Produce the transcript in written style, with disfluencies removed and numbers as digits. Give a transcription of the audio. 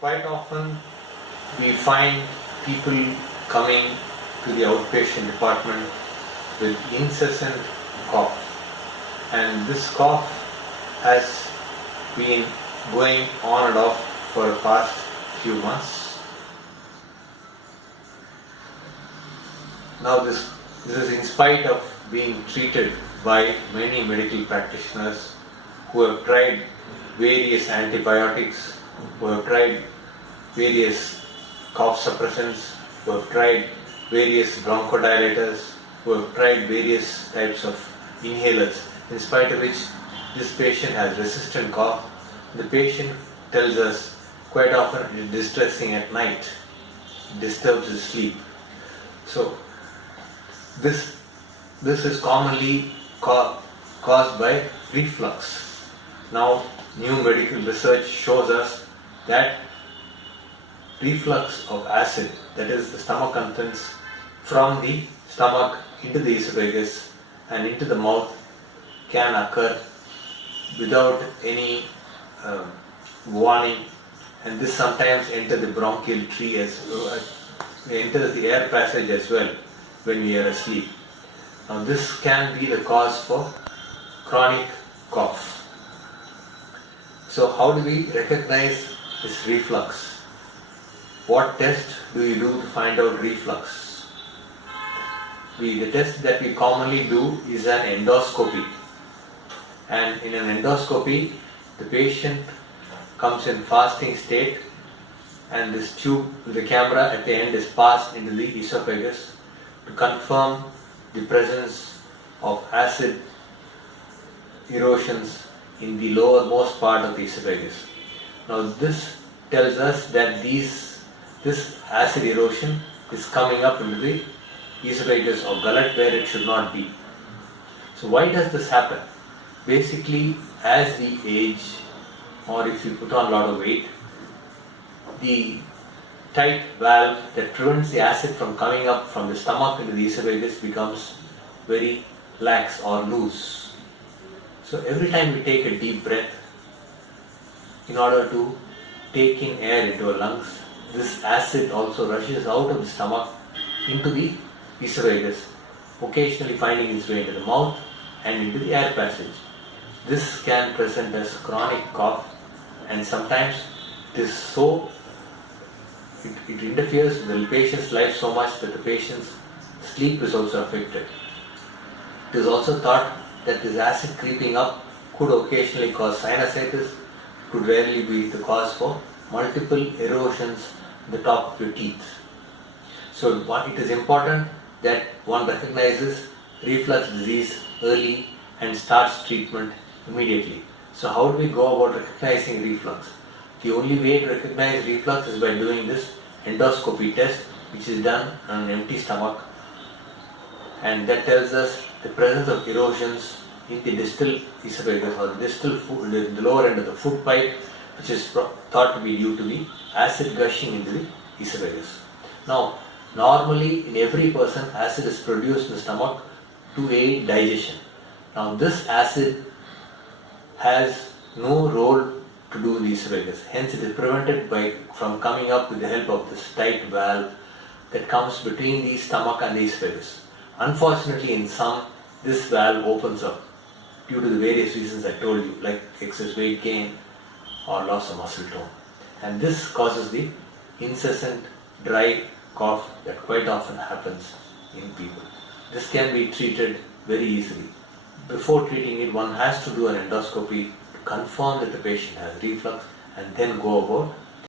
Quite often we find people coming to the outpatient department with incessant cough, and this cough has been going on and off for the past few months. Now this is in spite of being treated by many medical practitioners who have tried various antibiotics, who have tried various cough suppressants, who have tried various bronchodilators, who have tried various types of inhalers, in spite of which this patient has resistant cough. The patient tells us quite often it is distressing at night, it disturbs his sleep. So this is commonly caused by reflux. Now new medical research shows us that reflux of acid, that is the stomach contents from the stomach into the esophagus and into the mouth, can occur without any warning, and this sometimes enters the bronchial tree enters the air passage as well when we are asleep. Now this can be the cause for chronic cough. So how do we recognize this reflux? What test do you do to find out reflux? The test that we commonly do is an endoscopy. And in an endoscopy, the patient comes in fasting state, and this tube, the camera at the end, is passed into the esophagus to confirm the presence of acid erosions in the lowermost part of the esophagus. Now this tells us that this acid erosion is coming up into the esophagus or gullet where it should not be. So why does this happen? Basically, as we age, or if you put on a lot of weight, the tight valve that prevents the acid from coming up from the stomach into the esophagus becomes very lax or loose. So every time we take a deep breath, in order to take in air into our lungs, this acid also rushes out of the stomach into the esophagus, occasionally finding its way into the mouth and into the air passage. This can present as chronic cough, and sometimes it interferes with the patient's life so much that the patient's sleep is also affected. It is also thought that this acid creeping up could occasionally cause sinusitis, could rarely be the cause for multiple erosions in the top of your teeth. So it is important that one recognizes reflux disease early and starts treatment immediately. So how do we go about recognizing reflux? The only way to recognize reflux is by doing this endoscopy test, which is done on an empty stomach, and that tells us the presence of erosions in the distal esophagus or the lower end of the food pipe, which is thought to be due to the acid gushing into the esophagus. Now, normally in every person, acid is produced in the stomach to aid digestion. Now this acid has no role to do in the esophagus, hence it is prevented from coming up with the help of this tight valve that comes between the stomach and the esophagus. Unfortunately, in some, this valve opens up due to the various reasons I told you, like excess weight gain or loss of muscle tone, and this causes the incessant dry cough that quite often happens in people. This can be treated very easily. Before treating it, one has to do an endoscopy to confirm that the patient has reflux and then go about